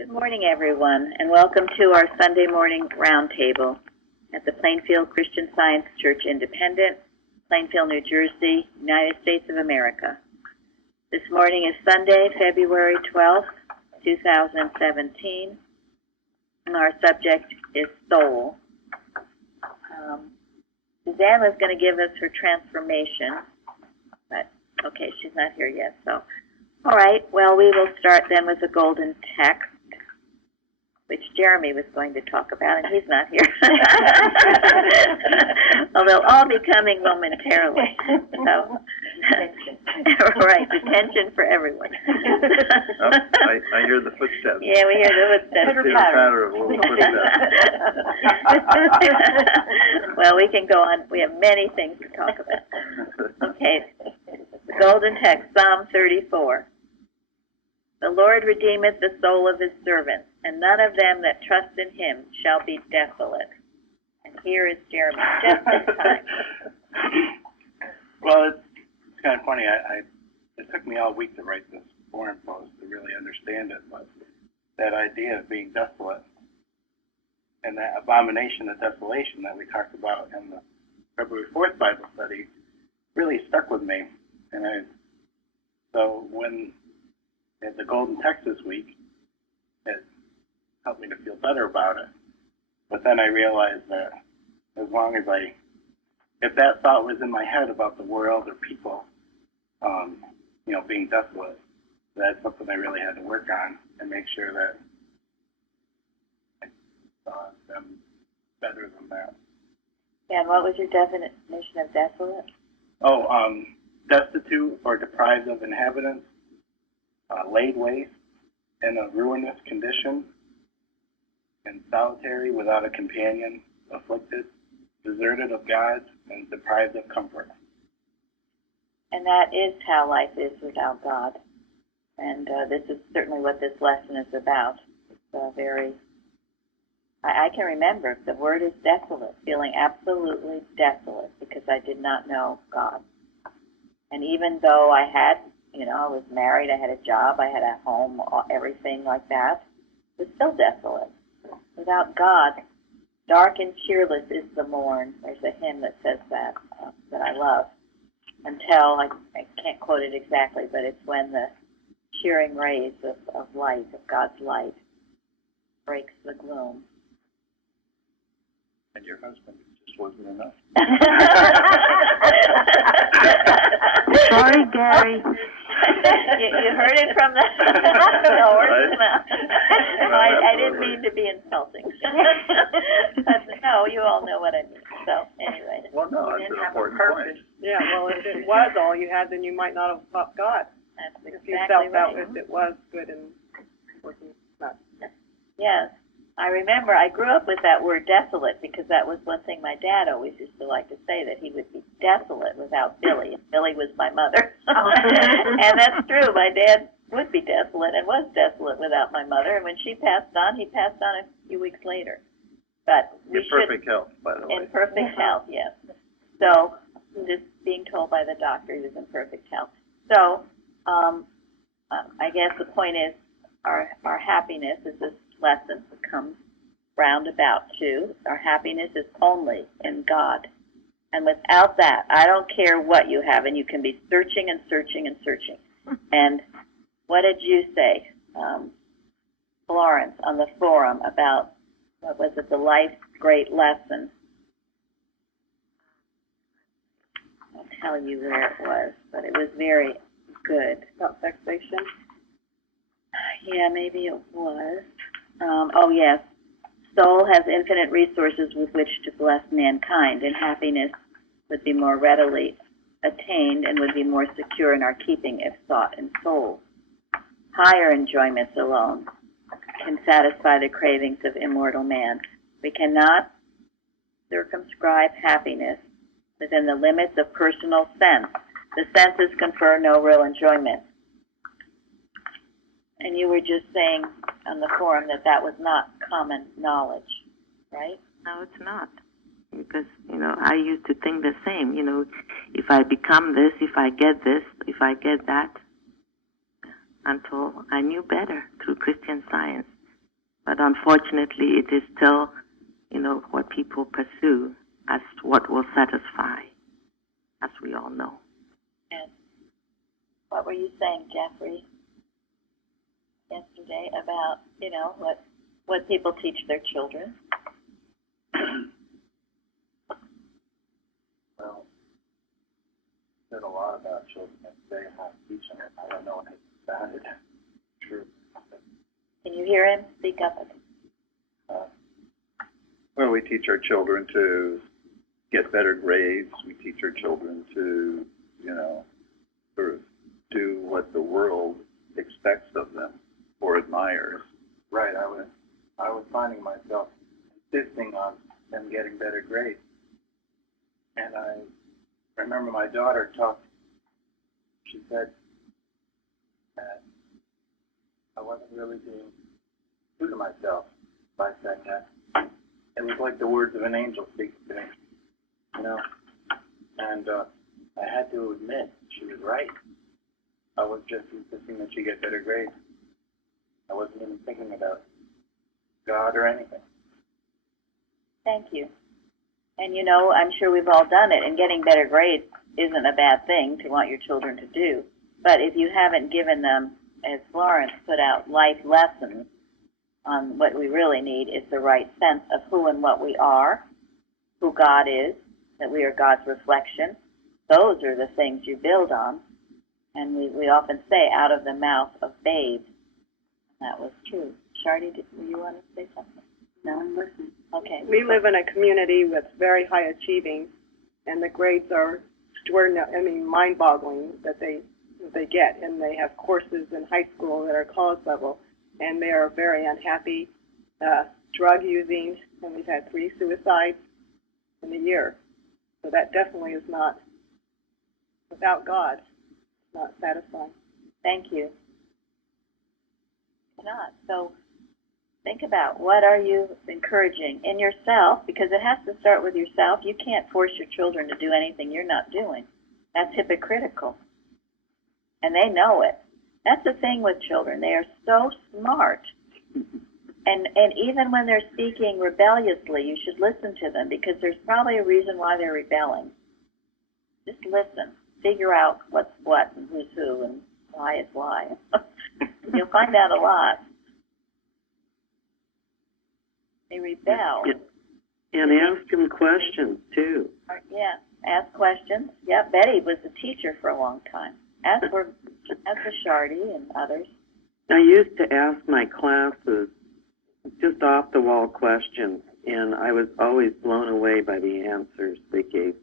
Good morning, everyone, and welcome to our Sunday morning roundtable at the Plainfield Christian Science Church Independent, Plainfield, New Jersey, United States of America. This morning is Sunday, February 12th, 2017, and our subject is soul. Suzanne was going to give us her transformation, but okay, she's not here yet, so. All right, well, we will start then with the golden text, which Jeremy was going to talk about, and he's not here. Well, they'll all be coming momentarily. So, right, detention for everyone. Oh, I hear the footsteps. Yeah, we hear the footsteps. Patter of little footsteps. Well, we can go on. We have many things to talk about. Okay, the golden text, Psalm 34. The Lord redeemeth the soul of his servants, and none of them that trust in him shall be desolate. And here is Jeremy, just in time. Well, it's kind of funny. It took me all week to write this forum post to really understand it, but that idea of being desolate and that abomination of desolation that we talked about in the February 4th Bible study really stuck with me. And so when at the golden text this week, it helped me to feel better about it. But then I realized that as long as if that thought was in my head about the world or people, being desolate, that's something I really had to work on and make sure that I saw them better than that. Yeah, and what was your definition of desolate? Destitute or deprived of inhabitants, laid waste, in a ruinous condition, and solitary, without a companion, afflicted, deserted of God, and deprived of comfort. And that is how life is without God. And this is certainly what this lesson is about. It's I can remember the word is desolate, feeling absolutely desolate because I did not know God. And even though I had, I was married, I had a job, I had a home, everything like that, it was still desolate. Without God, dark and cheerless is the morn. There's a hymn that says that I love. Until, I can't quote it exactly, but it's when the cheering rays of light, of God's light, breaks the gloom. And your husband just wasn't enough. Sorry, Gary. You heard it from the horse's mouth. I didn't mean to be insulting. But no, you all know what I mean. So anyway. Well, no, that's an important point. Yeah, well, if it was all you had, then you might not have fought God. That's exactly if you felt right. that it was good and working not. Yes. I remember I grew up with that word desolate because that was one thing my dad always used to like to say, that he would be desolate without Billy. And Billy was my mother. And that's true. My dad would be desolate and was desolate without my mother. And when she passed on, he passed on a few weeks later. But in perfect health, by the way. In perfect health, yes. So just being told by the doctor he was in perfect health. So I guess the point is our happiness is this lesson comes roundabout to. Our happiness is only in God. And without that, I don't care what you have, and you can be searching and searching and searching. And what did you say, Florence, on the forum about, what was it, the life's great lesson? I'll tell you where it was, but it was very good. About vexation? Yeah, maybe it was. Yes. Soul has infinite resources with which to bless mankind, and happiness would be more readily attained and would be more secure in our keeping if sought in soul. Higher enjoyments alone can satisfy the cravings of immortal man. We cannot circumscribe happiness within the limits of personal sense. The senses confer no real enjoyment. And you were just saying on the forum that was not common knowledge, right? No, it's not. Because, I used to think the same. If I become this, if I get this, if I get that, until I knew better through Christian Science But unfortunately, it is still, what people pursue as what will satisfy, as we all know. And what were you saying, Jeffrey, yesterday about, what people teach their children? Well, said a lot about children today and how to teach them. I don't know anything about it. True. Can you hear him? Speak up. Well, we teach our children to get better grades. We teach our children to, sort of do what the world expects of them or admires. Right. I was finding myself insisting on them getting better grades. And I remember my daughter she said that I wasn't really being true to myself by saying that. It was like the words of an angel speaking to me, And I had to admit she was right. I was just insisting that she get better grades. I wasn't even thinking about God or anything. Thank you. And I'm sure we've all done it, and getting better grades isn't a bad thing to want your children to do. But if you haven't given them, as Florence put out, life lessons on what we really need is the right sense of who and what we are, who God is, that we are God's reflection. Those are the things you build on. And we often say, out of the mouth of babes. That was true. Shardy, do you want to say something? No? Listen. Okay. We live in a community with very high achieving, and the grades are extraordinary, mind-boggling that they get. And they have courses in high school that are college level, and they are very unhappy, drug using, and we've had 3 suicides in a year. So that definitely is not, without God, not satisfying. Thank you. Not. So think about, what are you encouraging in yourself, because it has to start with yourself. You can't force your children to do anything you're not doing. That's hypocritical. And they know it. That's the thing with children. They are so smart. And even when they're speaking rebelliously, you should listen to them, because there's probably a reason why they're rebelling. Just listen. Figure out what's what and who's who and why is why. You'll find out a lot. They rebel. And ask them questions, too. Yeah, ask questions. Yeah, Betty was a teacher for a long time. As for Shardy and others. I used to ask my classes just off-the-wall questions, and I was always blown away by the answers they gave.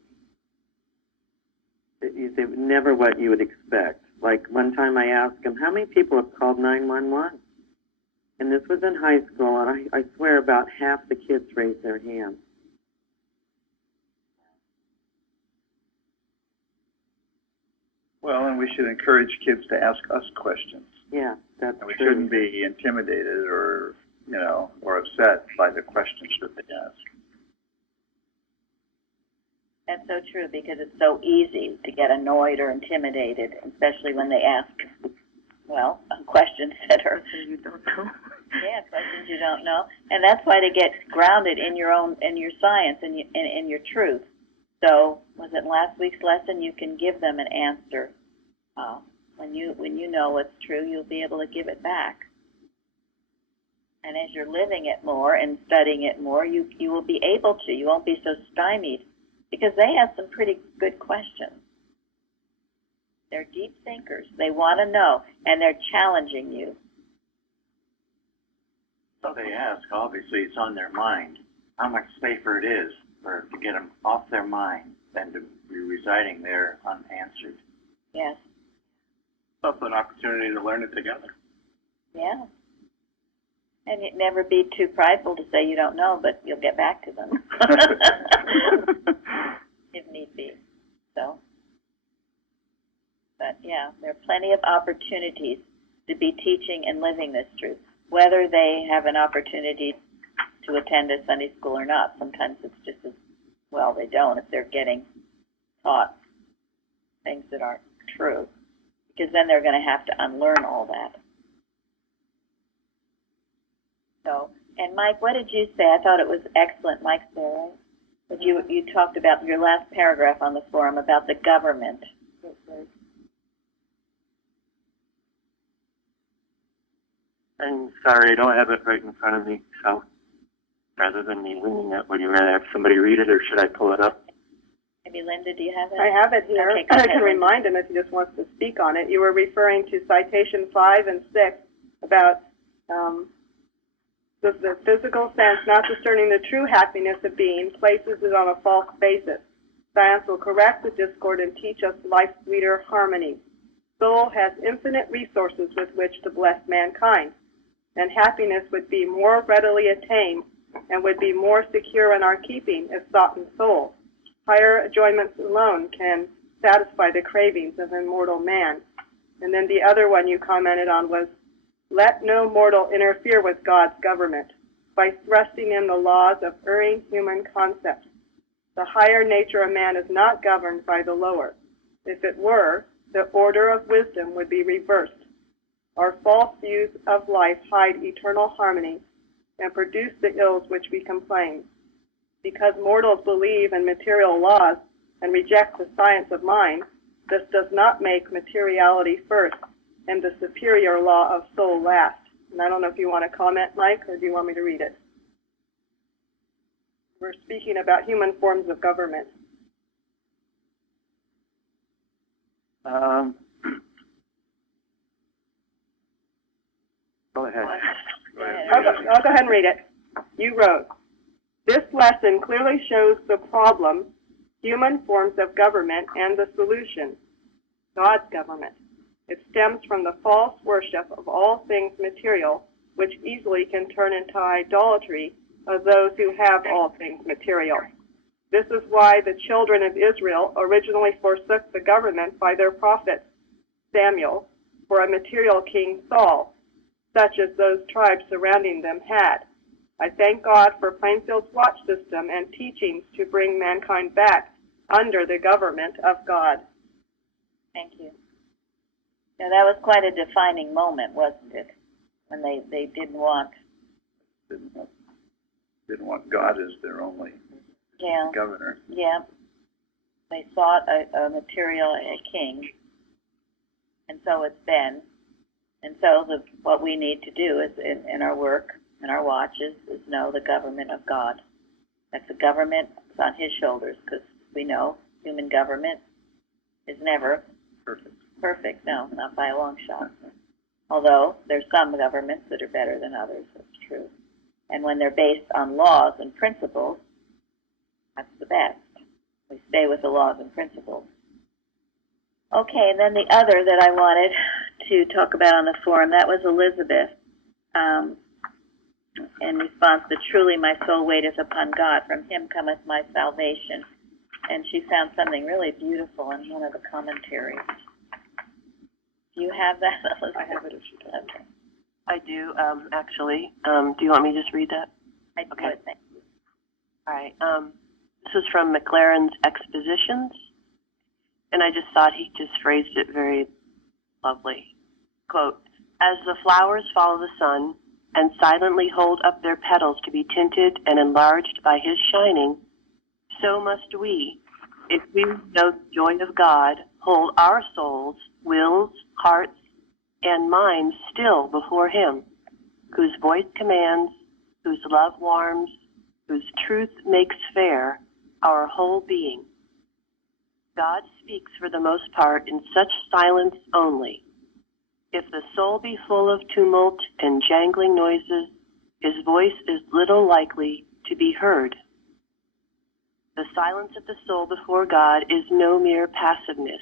They were never what you would expect. Like one time I asked them, how many people have called 911? And this was in high school, and I swear about half the kids raised their hands. Well, and we should encourage kids to ask us questions. Yeah, that's and we true. shouldn't be intimidated or upset by the questions that they ask. That's so true, because it's so easy to get annoyed or intimidated, especially when they ask, questions that are... You don't know. Yeah, questions you don't know. And that's why to get grounded in your science and in your truth. So, was it last week's lesson? You can give them an answer. When you know what's true, you'll be able to give it back. And as you're living it more and studying it more, you will be able to. You won't be so stymied, because they have some pretty good questions. They're deep thinkers. They want to know, and they're challenging you. So they ask, obviously it's on their mind. How much safer it is to get them off their mind than to be residing there unanswered. Yes. It's also an opportunity to learn it together. Yeah. And you'd never be too prideful to say you don't know, but you'll get back to them. If need be. So. But yeah, there are plenty of opportunities to be teaching and living this truth, whether they have an opportunity to attend a Sunday school or not. Sometimes it's just as well they don't, if they're getting taught things that aren't true, because then they're going to have to unlearn all that. So, and Mike, what did you say? I thought it was excellent. Mike's there, right? But you talked about your last paragraph on the forum about the government. I'm sorry, I don't have it right in front of me, so rather than me winging it, would you rather have somebody read it, or should I pull it up? Maybe Linda, do you have it? I have it here. Okay, go I ahead, can Linda. remind him if he just wants to speak on it. You were referring to citation 5 and 6 about the physical sense not discerning the true happiness of being, places it on a false basis. Science will correct the discord and teach us life's sweeter harmony. Soul has infinite resources with which to bless mankind, and happiness would be more readily attained and would be more secure in our keeping if sought in soul. Higher enjoyments alone can satisfy the cravings of immortal man. And then the other one you commented on was, let no mortal interfere with God's government by thrusting in the laws of erring human concepts. The higher nature of man is not governed by the lower. If it were, the order of wisdom would be reversed. Our false views of life hide eternal harmony and produce the ills which we complain. Because mortals believe in material laws and reject the science of mind, this does not make materiality first and the superior law of soul last. And I don't know if you want to comment, Mike, or do you want me to read it? We're speaking about human forms of government. Go ahead. I'll go ahead and read it. You wrote, this lesson clearly shows the problem, human forms of government, and the solution, God's government. It stems from the false worship of all things material, which easily can turn into idolatry of those who have all things material. This is why the children of Israel originally forsook the government by their prophet Samuel for a material king Saul, such as those tribes surrounding them had. I thank God for Plainfield's watch system and teachings to bring mankind back under the government of God. Thank you. Now, that was quite a defining moment, wasn't it? When they didn't want God as their only governor. Yeah. They sought a material king, and so it's been. And so what we need to do is in our work, in our watches, is know the government of God. That the government is on his shoulders, because we know human government is never perfect. No, not by a long shot. Although there's some governments that are better than others, that's true. And when they're based on laws and principles, that's the best. We stay with the laws and principles. Okay, and then the other that I wanted to talk about on the forum, that was Elizabeth, in response to truly my soul waiteth upon God, from him cometh my salvation. And she found something really beautiful in one of the commentaries. Do you have that, Elizabeth? I have it if she does. Okay. I do, actually. Do you want me to just read that? I do, Okay. thank you. All right. This is from McLaren's Expositions, and I just thought he just phrased it very lovely. Quote, as the flowers follow the sun and silently hold up their petals to be tinted and enlarged by his shining, so must we, if we know the joy of God, hold our souls, wills, hearts, and minds still before him, whose voice commands, whose love warms, whose truth makes fair our whole being. God speaks for the most part in such silence only. If the soul be full of tumult and jangling noises, his voice is little likely to be heard. The silence of the soul before God is no mere passiveness.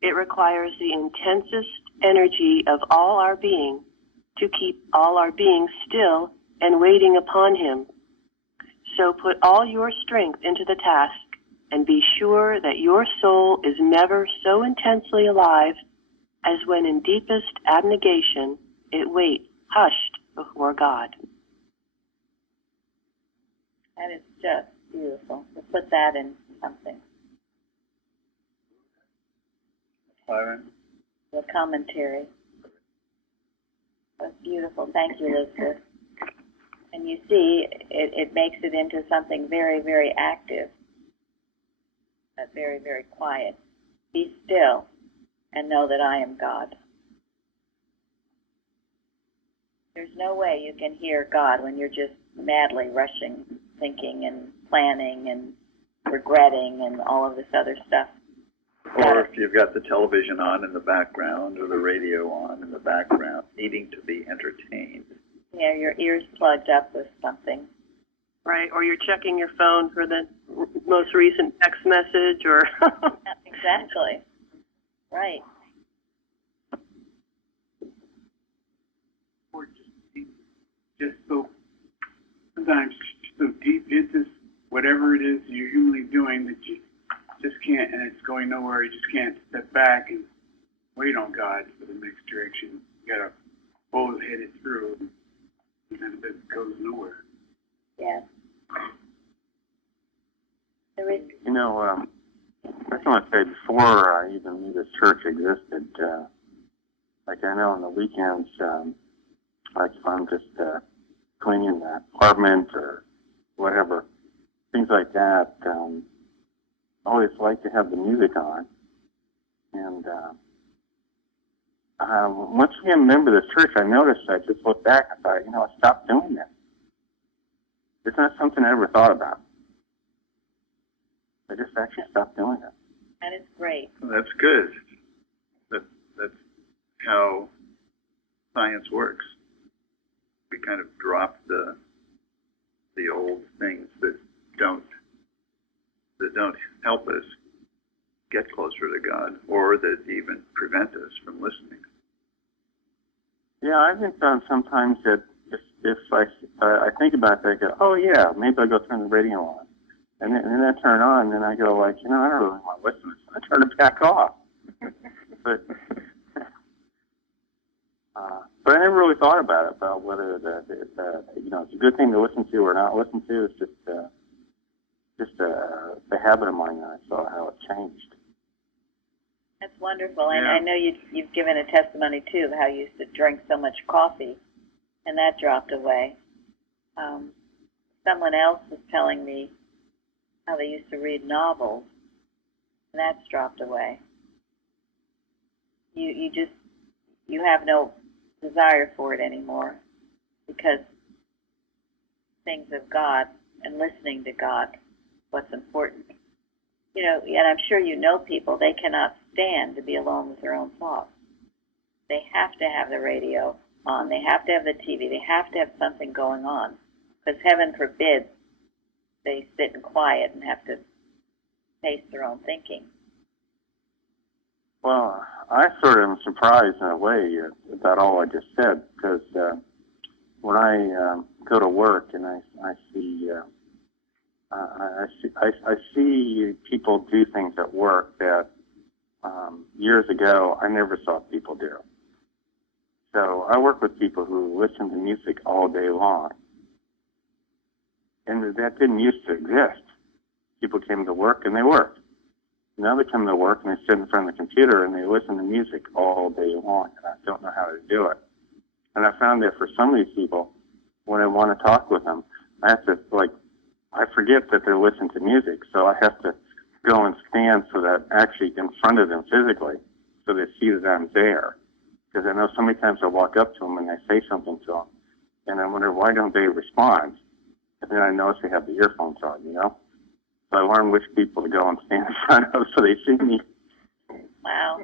It requires the intensest energy of all our being to keep all our being still and waiting upon him. So put all your strength into the task and be sure that your soul is never so intensely alive as when in deepest abnegation it waits hushed before God. That is just beautiful. To put that in something. Byron? The commentary. That's beautiful. Thank you, Elizabeth. you see, it makes it into something very, very active, but very, very quiet. Be still and know that I am God. There's no way you can hear God when you're just madly rushing, thinking and planning and regretting and all of this other stuff. Or if you've got the television on in the background or the radio on in the background, needing to be entertained. Yeah, your ears plugged up with something. Right, or you're checking your phone for the most recent text message, or... Exactly. Right. Or just so, sometimes so deep into whatever it is you're humanly doing that you just can't, and it's going nowhere, you just can't step back and wait on God for the next direction. You gotta both hit it through, and then it goes nowhere. Yeah. You know, I just want to say, before I even knew this church existed, like I know on the weekends, like if I'm just cleaning the apartment or whatever, things like that, I always like to have the music on. And once I became a member of this church, I noticed, I just looked back and thought, you know, I stopped doing that. It's not something I ever thought about. I just actually stopped doing it. That is great. That's good. That's how science works. We kind of drop the old things that don't help us get closer to God, or that even prevent us from listening. Yeah, I've been found sometimes that if I think about that, I go, oh yeah, maybe I'll go turn the radio on. And then I turn on, and then I go like, you know, I don't really want to listen. So I turn it back off. But I never really thought about whether you know, it's a good thing to listen to or not listen to. It's just the habit of mine that I saw how it changed. That's wonderful. And Yeah. I know you've given a testimony, too, of how you used to drink so much coffee, and that dropped away. Someone else was telling me how they used to read novels, and that's dropped away. You have no desire for it anymore, because things of God and listening to God, what's important. You know, and I'm sure you know people, they cannot stand to be alone with their own thoughts. They have to have the radio on. They have to have the TV. They have to have something going on, because heaven forbid they sit in quiet and have to face their own thinking. Well, I sort of am surprised in a way about all I just said, because when I go to work and I see people do things at work that years ago I never saw people do. So I work with people who listen to music all day long, and that didn't used to exist. People came to work and they worked. Now they come to work and they sit in front of the computer and they listen to music all day long, and I don't know how to do it. And I found that for some of these people, when I want to talk with them, I have to, I forget that they're listening to music, so I have to go and stand so that actually in front of them physically, so they see that I'm there. Because I know so many times I walk up to them and I say something to them, and I wonder, why don't they respond? And then I notice they have the earphones on, you know? So I learn which people to go and stand in front of so they see me. Wow.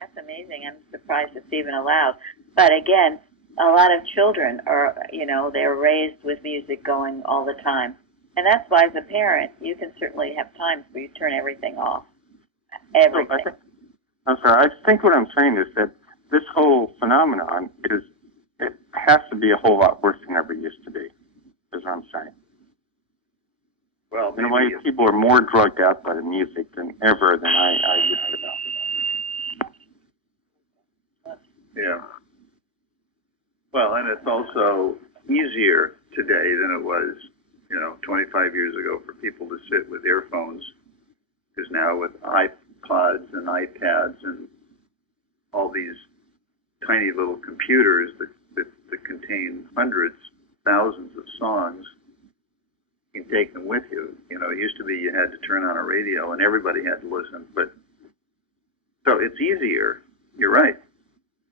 That's amazing. I'm surprised it's even allowed. But again, a lot of children are, they're raised with music going all the time. And that's why as a parent, you can certainly have times where you turn everything off. Everything. I'm sorry. I think what I'm saying is that this whole phenomenon it has to be a whole lot worse than it ever used to be, is what I'm saying. Well, in a way, people are more drugged out by the music than ever than I used to know. Yeah. Well, and it's also easier today than it was, 25 years ago for people to sit with earphones, because now with iPods and iPads and all these tiny little computers that that contain hundreds, thousands of songs. You can take them with you. You know, it used to be you had to turn on a radio and everybody had to listen. But so it's easier, you're right,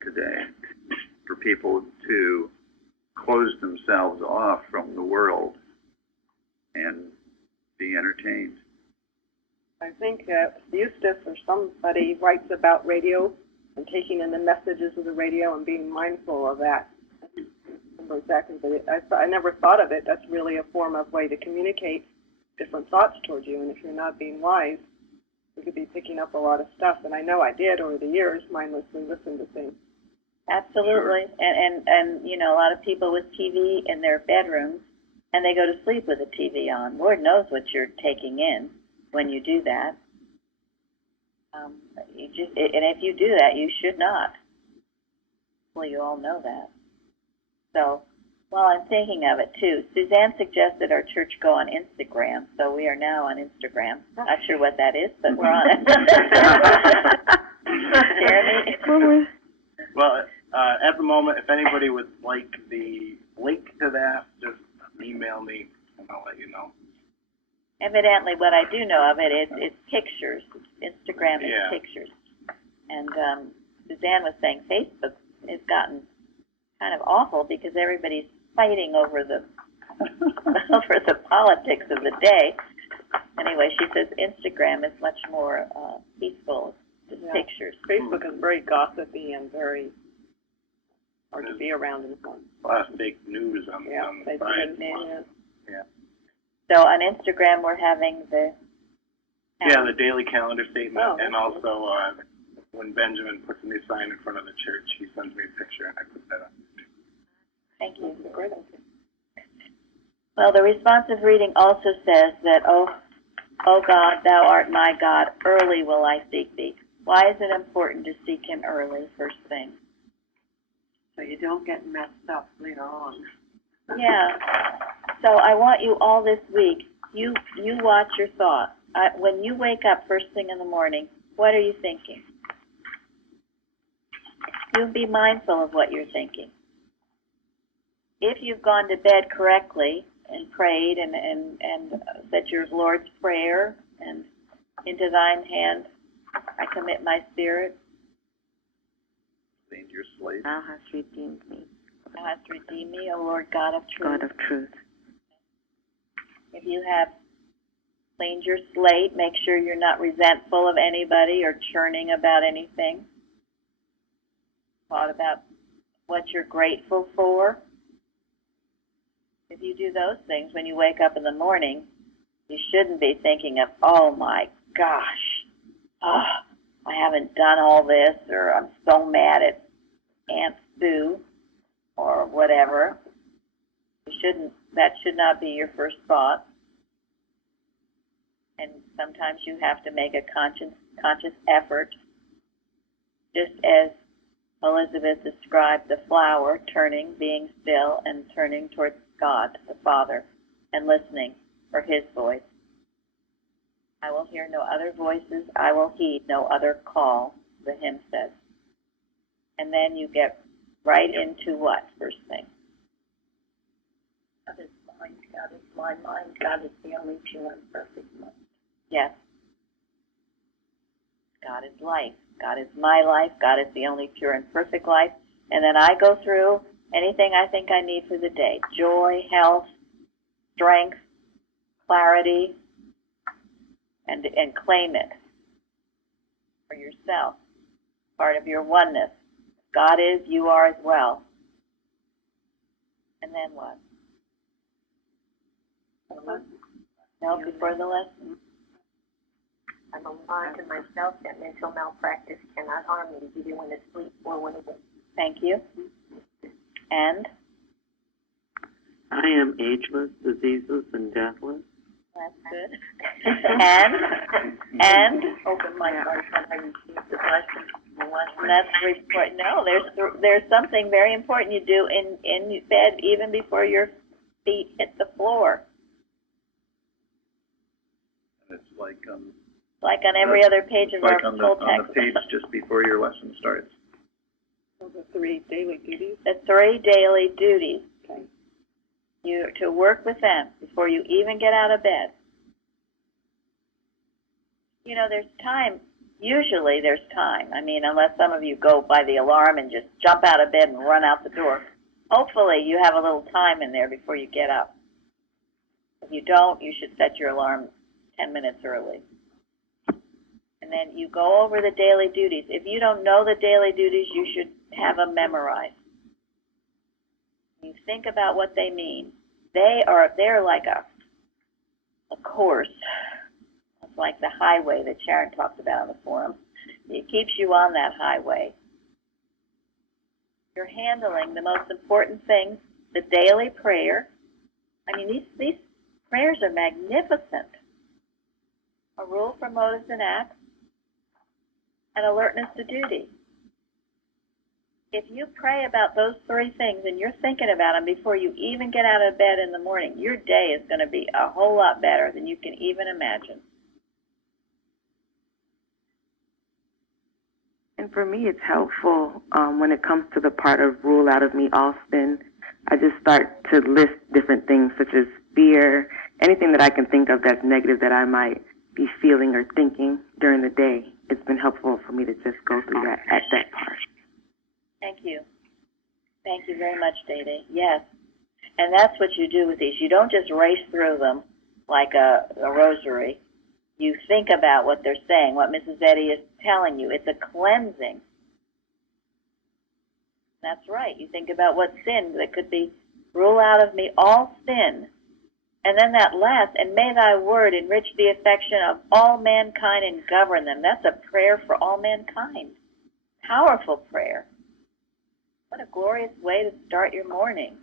today for people to close themselves off from the world and be entertained. I think Eustace or somebody writes about radio and taking in the messages of the radio and being mindful of that. I don't remember exactly, but I never thought of it. That's really a form of way to communicate different thoughts towards you. And if you're not being wise, you could be picking up a lot of stuff. And I know I did over the years, mindlessly listen to things. Absolutely. Sure. And you know, a lot of people with TV in their bedrooms, and they go to sleep with the TV on. Lord knows what you're taking in when you do that. And if you do that, you should not. Well, you all know that. So, while I'm thinking of it too, Suzanne suggested our church go on Instagram, so we are now on Instagram. Not sure what that is, but we're on it. Jeremy? Well, at the moment, if anybody would like the link to that, just email me and I'll let you know. Evidently, what I do know of it is it's pictures. Instagram is pictures. And Suzanne was saying Facebook has gotten kind of awful because everybody's fighting over the over the politics of the day. Anyway, she says Instagram is much more peaceful. Just pictures. Facebook is very gossipy and very hard to be around in fun. A lot of fake news on the side. Yeah. So on Instagram, we're having the the daily calendar statement, and also when Benjamin puts a new sign in front of the church, he sends me a picture, and I put that on. Thank you. Great. Well, the responsive reading also says that, oh God, thou art my God, early will I seek thee. Why is it important to seek him early, first thing? So you don't get messed up later on. Yeah. So I want you all this week, you watch your thoughts. When you wake up first thing in the morning, what are you thinking? You be mindful of what you're thinking. If you've gone to bed correctly and prayed and said your Lord's Prayer and into thine hand I commit my spirit. Cleaned your slate. Thou hast redeemed me. Thou hast redeemed me, O Lord God of truth. God of truth. If you have cleaned your slate, make sure you're not resentful of anybody or churning about anything. Thought about what you're grateful for. If you do those things when you wake up in the morning, you shouldn't be thinking of, oh my gosh, I haven't done all this, or I'm so mad at Aunt Sue, or whatever. That should not be your first thought. And sometimes you have to make a conscious effort, just as Elizabeth described the flower turning, being still, and turning towards God, the Father, and listening for his voice. I will hear no other voices, I will heed no other call, the hymn says. And then you get right into what, first thing? God is mine, God is my mind, God is the only pure and perfect mind. Yes. God is life. God is my life. God is the only pure and perfect life. And then I go through anything I think I need for the day. Joy, health, strength, clarity, and claim it for yourself. Part of your oneness. God is, you are as well. And then what? No, before the lesson. I'm alive to myself that mental malpractice cannot harm me, either when asleep or when awake. Thank you. And? I am ageless, diseaseless, and deathless. That's good. and? Open my heart when I receive the blessing. That's important. No, there's something very important you do in bed even before your feet hit the floor. And it's like on every other page of our full text. on the page just before your lesson starts. So the 3 daily duties? The 3 daily duties. Okay. You to work with them before you even get out of bed. You know, there's time. Usually there's time. I mean, unless some of you go by the alarm and just jump out of bed and run out the door. Hopefully you have a little time in there before you get up. If you don't, you should set your alarm 10 minutes early. And then you go over the daily duties. If you don't know the daily duties, you should have them memorized. You think about what they mean. They're like a course. It's like the highway that Sharon talked about on the forum. It keeps you on that highway. You're handling the most important things, the daily prayer. I mean, these prayers are magnificent. A rule for motives and acts, and alertness to duty. If you pray about those 3 things and you're thinking about them before you even get out of bed in the morning, your day is going to be a whole lot better than you can even imagine. And for me, it's helpful when it comes to the part of rule out of me all sin. I just start to list different things such as fear, anything that I can think of that's negative that I might be feeling or thinking during the day. It's been helpful for me to just go through that at that part. Thank you. Thank you very much, Day. Yes. And that's what you do with these. You don't just race through them like a rosary. You think about what they're saying, what Mrs. Eddy is telling you. It's a cleansing. That's right. You think about what sin, that could be, rule out of me all sin. And then that last, and may thy word enrich the affection of all mankind and govern them. That's a prayer for all mankind. Powerful prayer. What a glorious way to start your morning.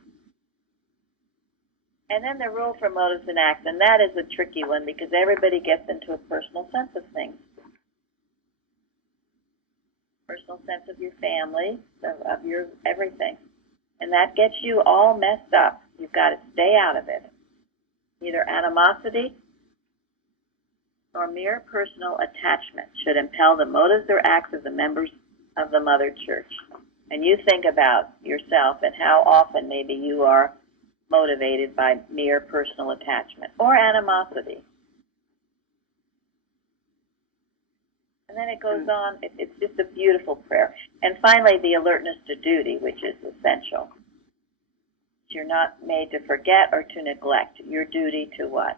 And then the rule for motives and acts, and that is a tricky one because everybody gets into a personal sense of things. Personal sense of your family, of your everything. And that gets you all messed up. You've got to stay out of it. Either animosity or mere personal attachment should impel the motives or acts of the members of the Mother Church. And you think about yourself and how often maybe you are motivated by mere personal attachment or animosity. And then it goes on. It's just a beautiful prayer. And finally, the alertness to duty, which is essential. You're not made to forget or to neglect your duty to what?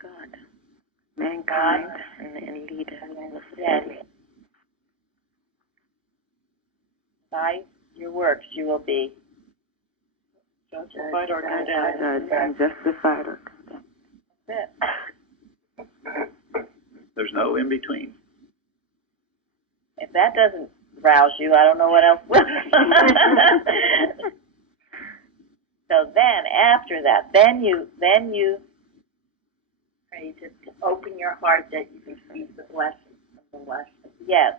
God, mankind, and leader. Yes. By your works, you will be Justified or condemned. Judged, justified or condemned. That's it. There's no in between. If that doesn't rouse you, I don't know what else will. So then, after that, then you pray to open your heart that you receive the blessing of the lesson. Yes,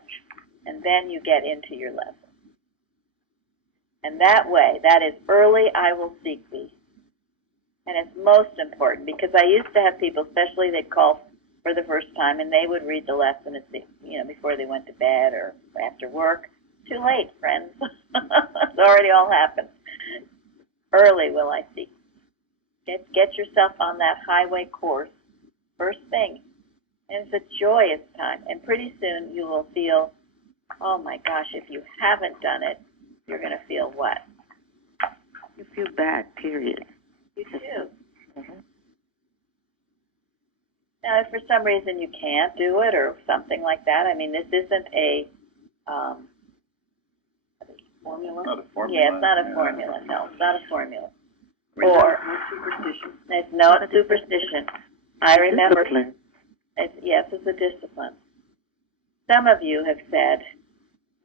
and then you get into your lesson. And that way, that is early I will seek thee. And it's most important because I used to have people, especially they'd call for the first time, and they would read the lesson at the, before they went to bed or after work. Too late, friends. It's already all happened. Early will I seek. Get yourself on that highway course first thing. And it's a joyous time. And pretty soon you will feel, oh my gosh, if you haven't done it, you're going to feel what? You feel bad, period. You do. Mm-hmm. Now, if for some reason you can't do it or something like that, I mean, this isn't a formula. Not a formula. Yeah, it's not a formula. No, it's not a formula. Or superstition. It's not a superstition. I remember. Discipline. Yes, it's a discipline. Some of you have said,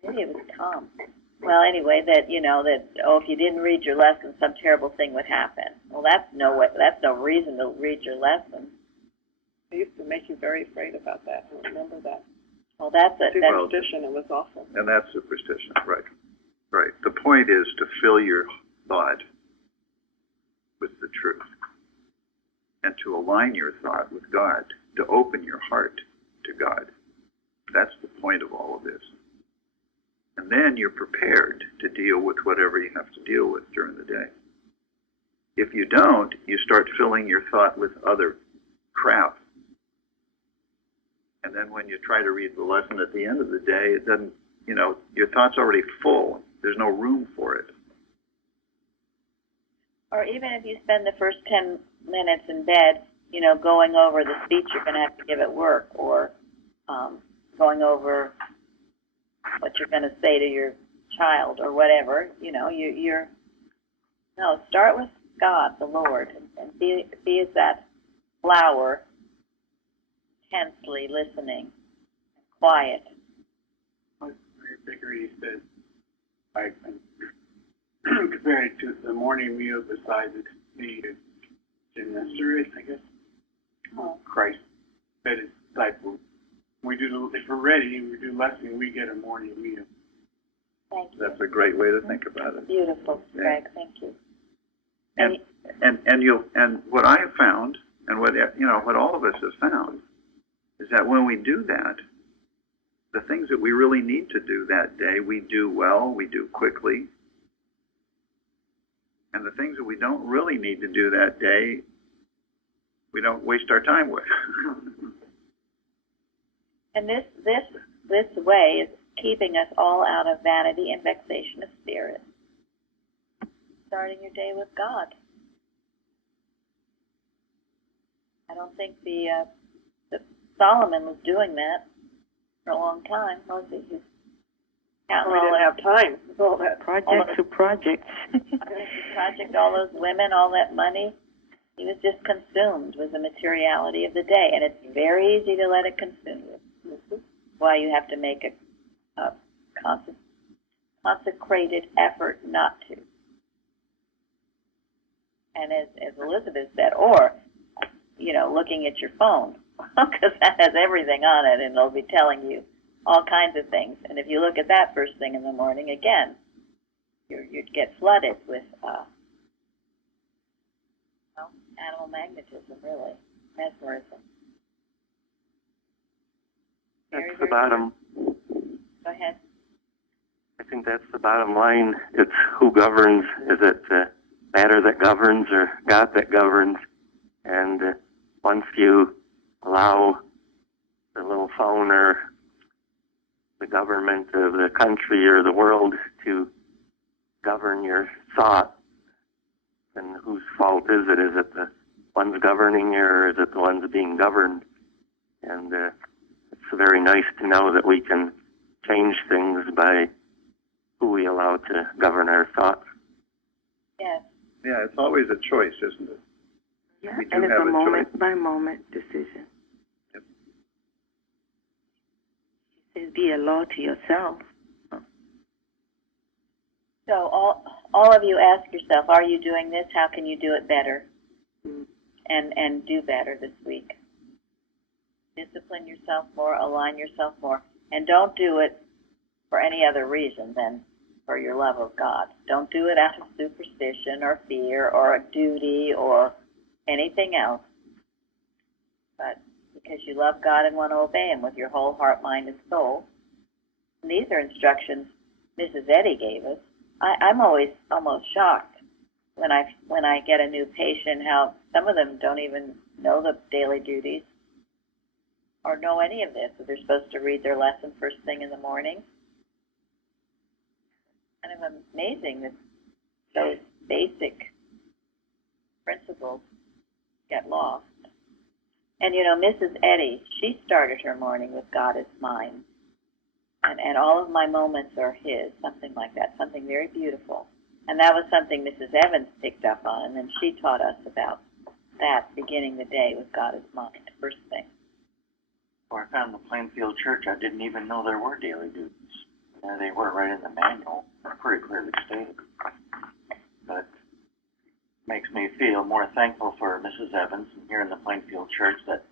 maybe it was Tom. Well, anyway, that if you didn't read your lesson, some terrible thing would happen. Well, that's no reason to read your lesson. They used to make you very afraid about that. I remember that. Well, that's it. Superstition, it was awful. And that's superstition, right. Right. The point is to fill your thought with the truth and to align your thought with God, to open your heart to God. That's the point of all of this. And then you're prepared to deal with whatever you have to deal with during the day. If you don't, you start filling your thought with other crap. And then when you try to read the lesson at the end of the day, it doesn't, your thought's already full. There's no room for it. Or even if you spend the first 10 minutes in bed, going over the speech you're going to have to give at work, or going over what you're going to say to your child or whatever, start with God, the Lord, and be as that flower, intensely listening, quiet. Mary Baker, he said, compared it to the morning meal besides the Genesaret, I guess. Oh. Christ fed his disciples. If we're ready and we do lesson, we get a morning meal. Thank you. That's a great way to think about it. Beautiful, Greg. Thank you. And what I have found, and what all of us have found, is that when we do that, the things that we really need to do that day, we do well, we do quickly. And the things that we don't really need to do that day, we don't waste our time with. And this way is keeping us all out of vanity and vexation of spirit. Starting your day with God. I don't think the Solomon was doing that for a long time, was he? He's counting We all didn't have time with all that. Project to project. project, all those women, all that money. He was just consumed with the materiality of the day, and it's very easy to let it consume you. Mm-hmm. Why you have to make a consecrated effort not to. And as Elizabeth said, or looking at your phone, because that has everything on it, and it'll be telling you all kinds of things. And if you look at that first thing in the morning, again, you'd get flooded with animal magnetism, really, mesmerism. That's the bottom. Go ahead. I think that's the bottom line. It's who governs. Is it matter that governs or God that governs? And once you allow the little phone or the government of the country or the world to govern your thought, then whose fault is it? Is it the ones governing you, or is it the ones being governed? And it's very nice to know that we can change things by who we allow to govern our thoughts. Yes. Yeah, it's always a choice, isn't it? Yeah, We do and it's have a a moment choice. by moment decision. Yep. It says be a law to yourself. So all of you ask yourself, are you doing this? How can you do it better? And do better this week. Discipline yourself more, align yourself more, and don't do it for any other reason than for your love of God. Don't do it out of superstition or fear or a duty or anything else, but because you love God and want to obey Him with your whole heart, mind, and soul. And these are instructions Mrs. Eddy gave us. I'm always almost shocked when I get a new patient how some of them don't even know the daily duties or know any of this. So they're supposed to read their lesson first thing in the morning. Kind of amazing that those basic principles get lost. And Mrs. Eddy, she started her morning with God is mine. And all of my moments are His, something like that, something very beautiful. And that was something Mrs. Evans picked up on, and then she taught us about that, beginning the day with God is mine, first thing. Well, I found the Plainfield Church, I didn't even know there were daily duties. They were right in the manual, pretty clearly stated. But makes me feel more thankful for Mrs. Evans and here in the Plainfield Church that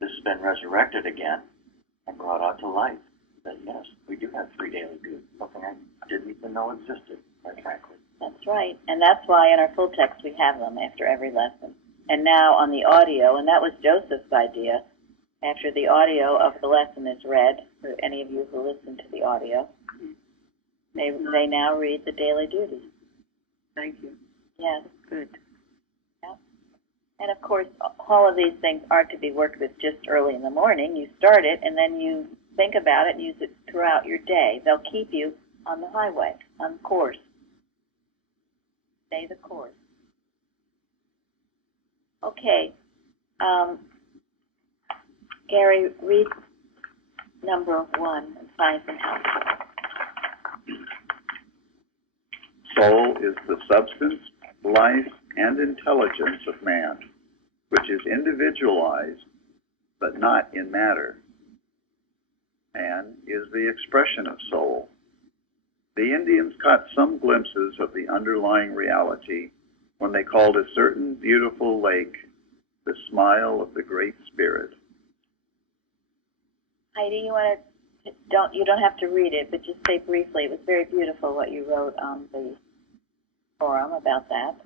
this has been resurrected again and brought out to life. That yes, we do have 3 daily duties, something I didn't even know existed, quite frankly. That's right, and that's why in our full text we have them after every lesson. And now on the audio, and that was Joseph's idea, after the audio of the lesson is read, for any of you who listen to the audio, They now read the daily duties. Thank you. Yes. Good. Yeah. And of course, all of these things aren't to be worked with just early in the morning. You start it, and then you think about it and use it throughout your day. They'll keep you on the highway, on course. Stay the course. Okay. Gary, read number 1, Science and Health. Soul is the substance, life, and intelligence of man, which is individualized, but not in matter. Man is the expression of soul. The Indians caught some glimpses of the underlying reality when they called a certain beautiful lake the smile of the Great Spirit. Heidi, you don't have to read it, but just say briefly. It was very beautiful what you wrote on the forum about that.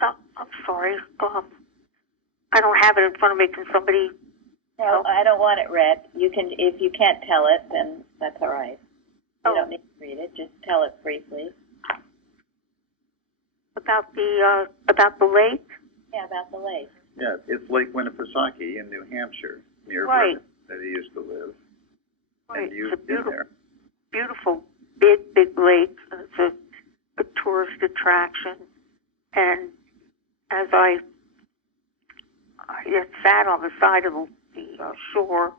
I'm sorry. I don't have it in front of me. Can somebody? No, I don't want it read. You can, if you can't tell it, then that's all right. You don't need to read it. Just tell it briefly. About the lake? Yeah, about the lake. Yeah, it's Lake Winnipesaukee in New Hampshire, near right. Vernon, that he used to live. Right. And you've it's a beautiful, been there. beautiful, big lake. It's a tourist attraction. And as I sat on the side of the shore,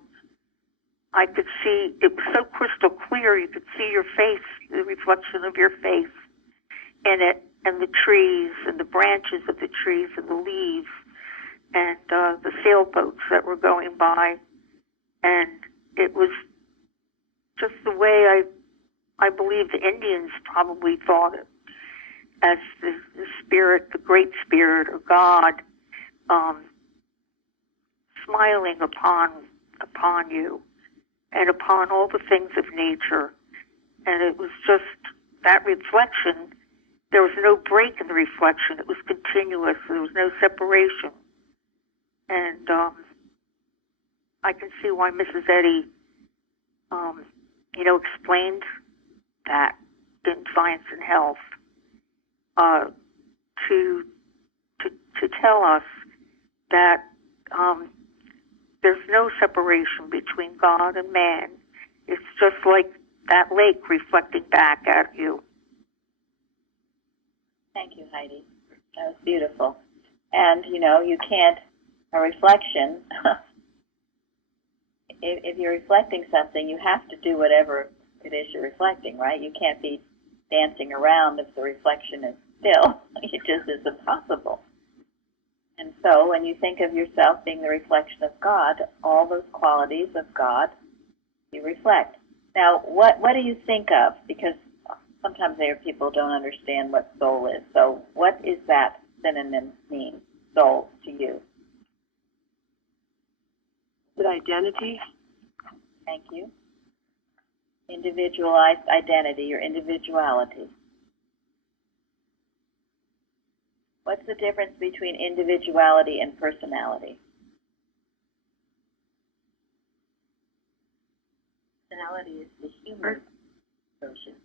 I could see, it was so crystal clear, you could see your face, the reflection of your face in it, and the trees, and the branches of the trees, and the leaves, and the sailboats that were going by. And it was just the way I believe the Indians probably thought it, as the spirit, the great spirit of God, smiling upon you and upon all the things of nature. And it was just that reflection. There was no break in the reflection. It was continuous. There was no separation. And I can see why Mrs. Eddy, explained that in Science and Health, to tell us that there's no separation between God and man. It's just like that lake reflecting back at you. Thank you, Heidi. That was beautiful. And, you can't, a reflection, if you're reflecting something, you have to do whatever it is you're reflecting, right? You can't be dancing around if the reflection is still. It just is impossible. And so when you think of yourself being the reflection of God, all those qualities of God, you reflect. Now, what do you think of? Because sometimes people don't understand what soul is. So what is that synonym mean, soul, to you? Is it identity? Thank you. Individualized identity, your individuality. What's the difference between individuality and personality? Personality is the human version.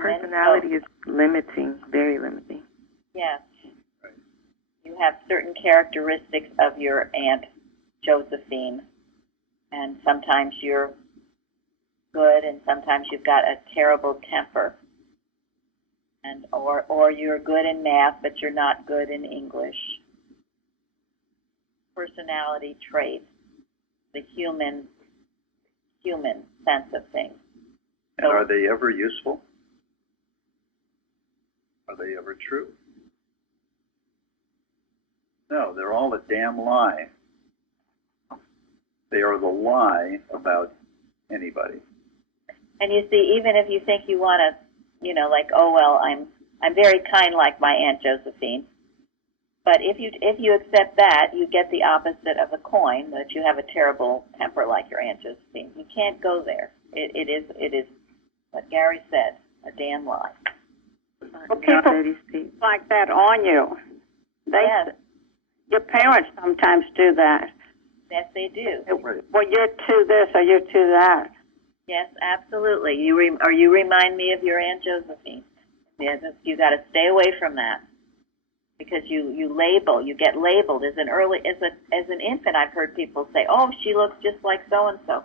Personality is limiting, very limiting. Yes. Right. You have certain characteristics of your Aunt Josephine, and sometimes you're good, and sometimes you've got a terrible temper, and or you're good in math, but you're not good in English. Personality traits, the human sense of things. And are they ever useful? Are they ever true? No, they're all a damn lie. They are the lie about anybody. And you see, even if you think you want to, I'm very kind like my Aunt Josephine, but if you accept that, you get the opposite of the coin, that you have a terrible temper like your Aunt Josephine. You can't go there. It is what Gary said, a damn lie. Well, people like that on you. Yes. Your parents sometimes do that. Yes, they do. Well, you're to this or you're to that. Yes, absolutely. You remind me of your Aunt Josephine. Yeah, you got to stay away from that because you get labeled as an infant. I've heard people say, "Oh, she looks just like so and so."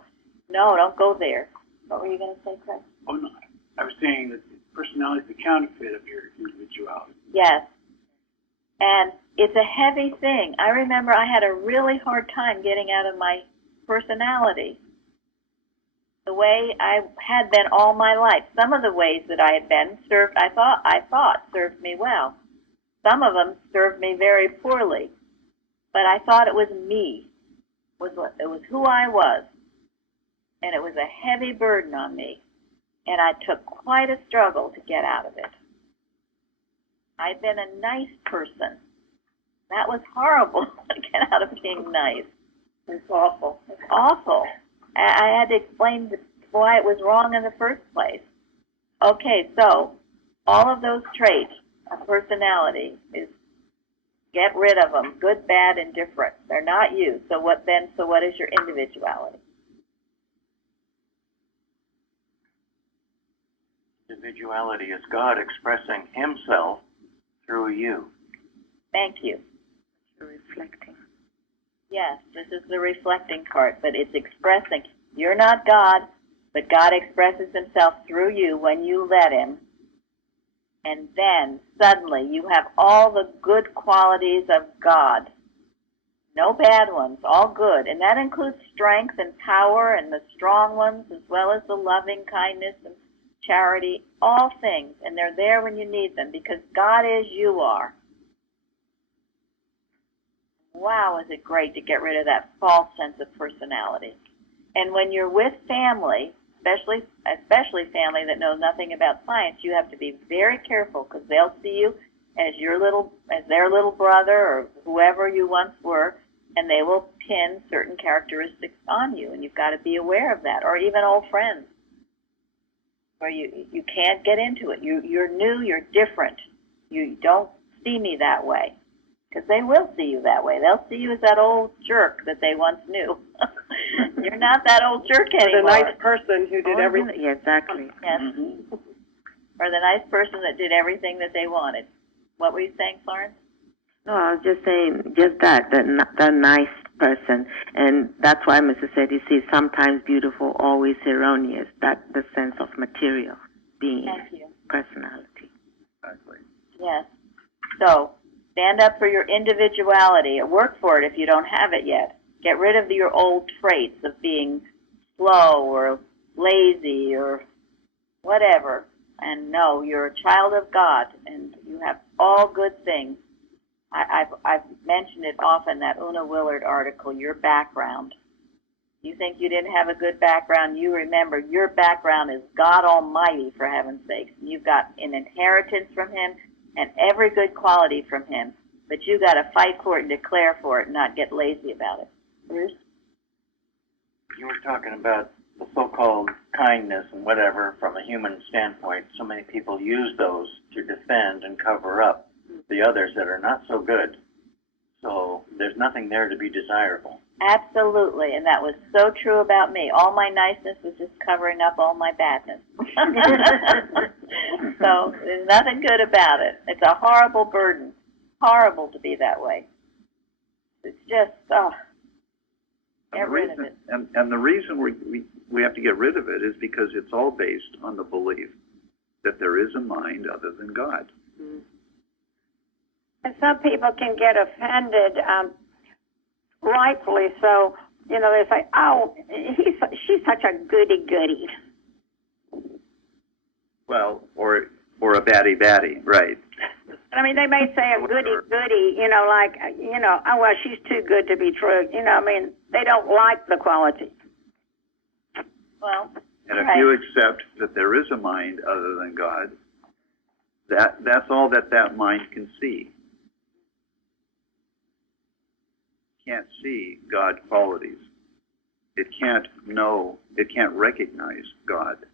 No, don't go there. What were you going to say, Craig? Oh no, I was saying that personality is a counterfeit of your individuality. Yes, and it's a heavy thing. I remember I had a really hard time getting out of my personality, the way I had been all my life. Some of the ways that I had been I thought served me well. Some of them served me very poorly. But I thought it was me. It was who I was. And it was a heavy burden on me. And I took quite a struggle to get out of it. I'd been a nice person. That was horrible to get out of being nice. It's awful. It's awful. I had to explain why it was wrong in the first place. Okay, so all of those traits of personality is get rid of them. Good, bad, indifferent. They're not you. So what is your individuality? Individuality is God expressing himself through you. Thank you. You're reflecting. Yes, this is the reflecting part, but it's expressing. You're not God, but God expresses himself through you when you let him. And then, suddenly, you have all the good qualities of God. No bad ones, all good. And that includes strength and power and the strong ones, as well as the loving kindness and charity, all things. And they're there when you need them, because God is, you are. Wow, is it great to get rid of that false sense of personality. And when you're with family, especially family that knows nothing about science, you have to be very careful, because they'll see you as their little brother or whoever you once were, and they will pin certain characteristics on you, and you've got to be aware of that. Or even old friends, where you can't get into it. You're new, you're different. You don't see me that way. Because they will see you that way. They'll see you as that old jerk that they once knew. You're not that old jerk anymore. The nice person who did everything. Yeah, exactly. Yes. Mm-hmm. Or the nice person that did everything that they wanted. What were you saying, Florence? No, I was just saying just that, the nice person. And that's why Mrs. said, you see, sometimes beautiful, always erroneous. That's the sense of material being. Thank you. Personality. Exactly. Yes. So, stand up for your individuality, or work for it if you don't have it yet. Get rid of your old traits of being slow or lazy or whatever. And know you're a child of God, and you have all good things. I've mentioned it often, that Una Willard article, your background. You think you didn't have a good background, you remember your background is God Almighty, for heaven's sakes. You've got an inheritance from him and every good quality from him, but you got to fight for it and declare for it and not get lazy about it. Bruce? You were talking about the so-called kindness and whatever from a human standpoint. So many people use those to defend and cover up the others that are not so good. So there's nothing there to be desirable. Absolutely, and that was so true about me. All my niceness was just covering up all my badness. So there's nothing good about it. It's a horrible burden. Horrible to be that way. It's just, get rid of it. And the reason we have to get rid of it is because it's all based on the belief that there is a mind other than God. And some people can get offended, rightfully so. You know, they say, "Oh, she's such a goody-goody." Well, or a baddie, right? I mean, they may say a goody-goody, you know, like, you know, oh, well, she's too good to be true. You know, I mean, they don't like the quality. Well, and if you accept that there is a mind other than God, that's all that mind can see. It can't see God qualities. It can't know, it can't recognize God.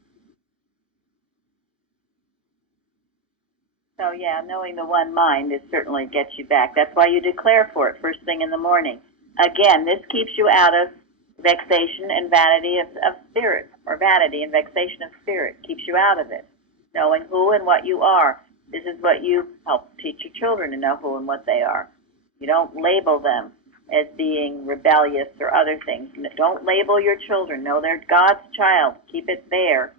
So, yeah, knowing the one mind, it certainly gets you back. That's why you declare for it first thing in the morning. again, this keeps you out of vexation and vanity of spirit, or vanity and vexation of spirit, keeps you out of it. Knowing who and what you are. This is what you help teach your children to know who and what they are. You don't label them as being rebellious or other things. Don't label your children. No, they're God's child. Keep it there.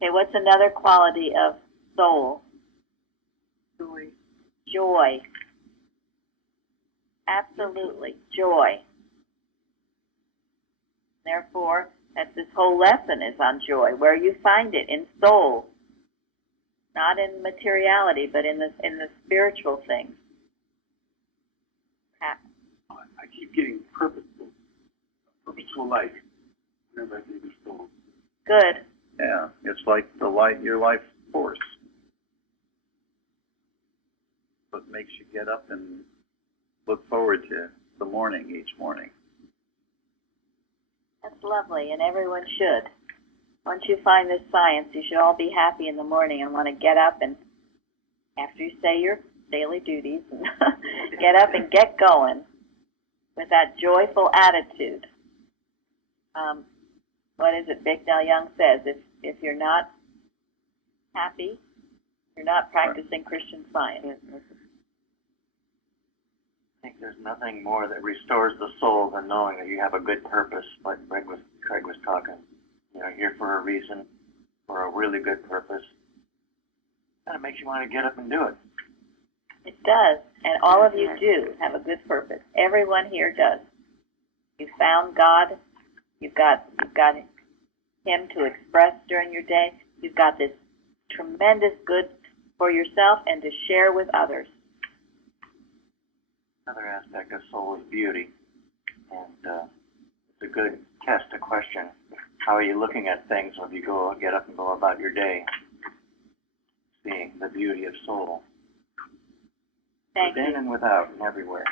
Okay, what's another quality of soul? Joy. Joy. Absolutely, joy. Therefore, that's this whole lesson is on joy, where you find it in soul, not in materiality, but in the spiritual things. I keep getting purposeful life whenever I think of soul. Good. Yeah, it's like the light, your life force. What makes you get up and look forward to the morning each morning. That's lovely, and everyone should. Once you find this science, you should all be happy in the morning and want to get up and, after you say your daily duties, and get up and get going with that joyful attitude. What is it Bicknell Young says? If you're not happy, you're not practicing Christian Science. I think there's nothing more that restores the soul than knowing that you have a good purpose, like Craig was talking. You know, you're here for a reason, for a really good purpose. And it makes you want to get up and do it. It does, and all of you do have a good purpose. Everyone here does. You found God. You've got Him to express during your day. You've got this tremendous good for yourself and to share with others. Another aspect of soul is beauty, and it's a good test to question. How are you looking at things when you get up and go about your day? Seeing the beauty of soul. Within and without and everywhere.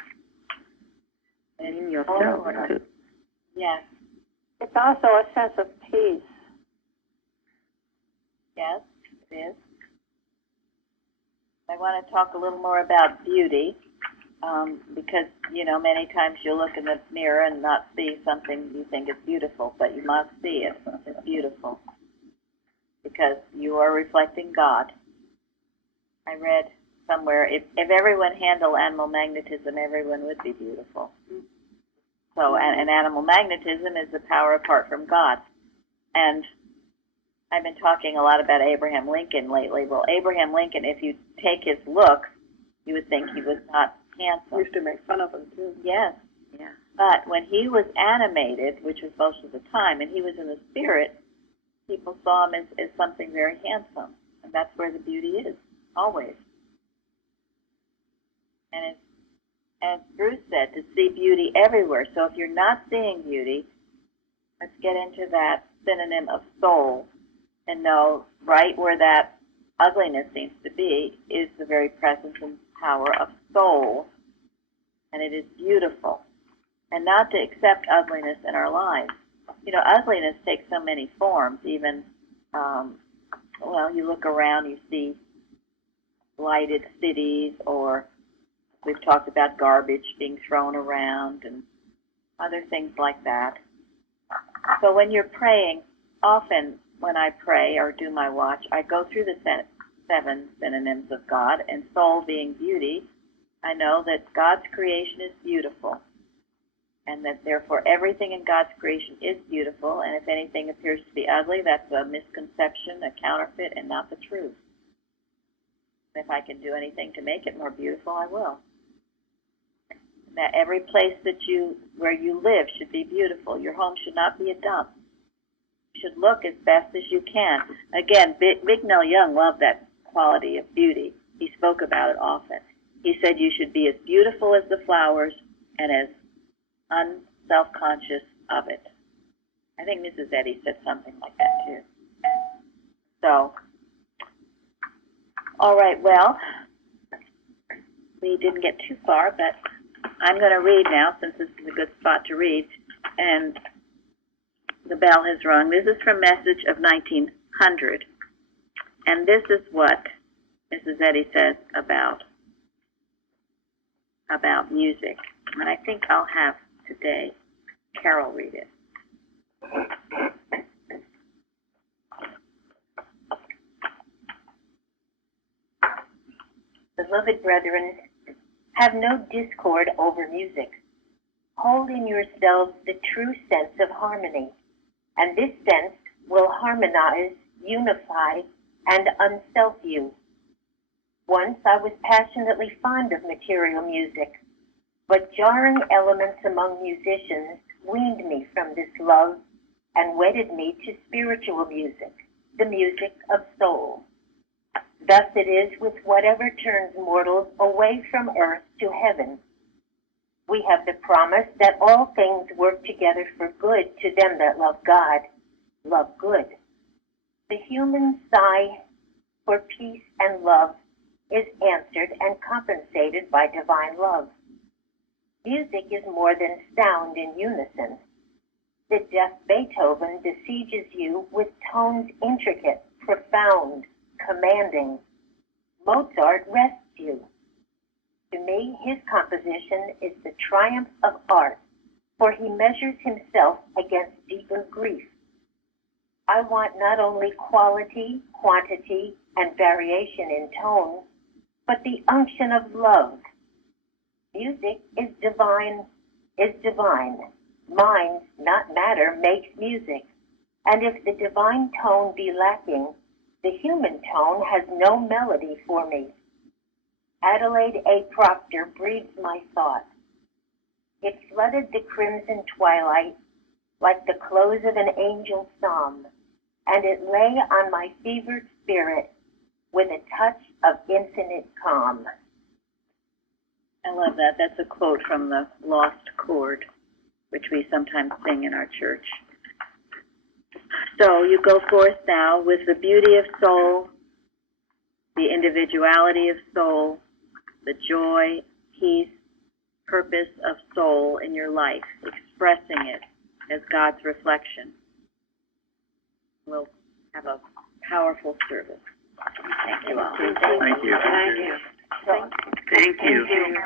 And in yourself, too. Yes. It's also a sense of peace. Yes, it is. I want to talk a little more about beauty, because, you know, many times you'll look in the mirror and not see something you think is beautiful, but you must see it. It's beautiful. Because you are reflecting God. I read somewhere, if everyone handled animal magnetism, everyone would be beautiful. So, and animal magnetism is the power apart from God. And I've been talking a lot about Abraham Lincoln lately. Well, Abraham Lincoln, if you take his looks, you would think he was not handsome. We used to make fun of him, too. Yes. Yeah. But when he was animated, which was most of the time, and he was in the spirit, people saw him as something very handsome. And that's where the beauty is, always. And as Bruce said, to see beauty everywhere. So if you're not seeing beauty, let's get into that synonym of soul and know right where that ugliness seems to be is the very presence and power of soul. And it is beautiful. And not to accept ugliness in our lives. You know, ugliness takes so many forms. Even, well, you look around, you see blighted cities, or we've talked about garbage being thrown around and other things like that. So when you're praying, often when I pray or do my watch, I go through the 7 synonyms of God, and soul being beauty. I know that God's creation is beautiful, and that therefore everything in God's creation is beautiful, and if anything appears to be ugly, that's a misconception, a counterfeit, and not the truth. If I can do anything to make it more beautiful, I will. That every place where you live should be beautiful. Your home should not be a dump. You should look as best as you can. Again, Bicknell Young loved that quality of beauty. He spoke about it often. He said you should be as beautiful as the flowers and as unself-conscious of it. I think Mrs. Eddy said something like that too. So, all right, well, we didn't get too far, but I'm going to read now, since this is a good spot to read, and the bell has rung. This is from Message of 1900, and this is what Mrs. Eddy says about music. And I think I'll have today Carol read it. Beloved brethren, have no discord over music. Hold in yourselves the true sense of harmony, and this sense will harmonize, unify, and unself you. Once I was passionately fond of material music, but jarring elements among musicians weaned me from this love and wedded me to spiritual music, the music of soul. Thus it is with whatever turns mortals away from earth to heaven. We have the promise that all things work together for good to them that love God, love good. The human sigh for peace and love is answered and compensated by divine love. Music is more than sound in unison. The deaf Beethoven besieges you with tones intricate, profound, commanding. Mozart rests you. To me, his composition is the triumph of art, for he measures himself against deeper grief. I want not only quality, quantity, and variation in tone, but the unction of love. Music is divine. Mind, not matter, makes music. And if the divine tone be lacking, the human tone has no melody for me. Adelaide A. Proctor breathes my thought. It flooded the crimson twilight like the close of an angel psalm, and it lay on my fevered spirit with a touch of infinite calm. I love that. That's a quote from the Lost Chord, which we sometimes sing in our church. So you go forth now with the beauty of soul, the individuality of soul, the joy, peace, purpose of soul in your life, expressing it as God's reflection. We'll have a powerful service. Thank you all. Thank you. Thank you. Thank you. Thank you.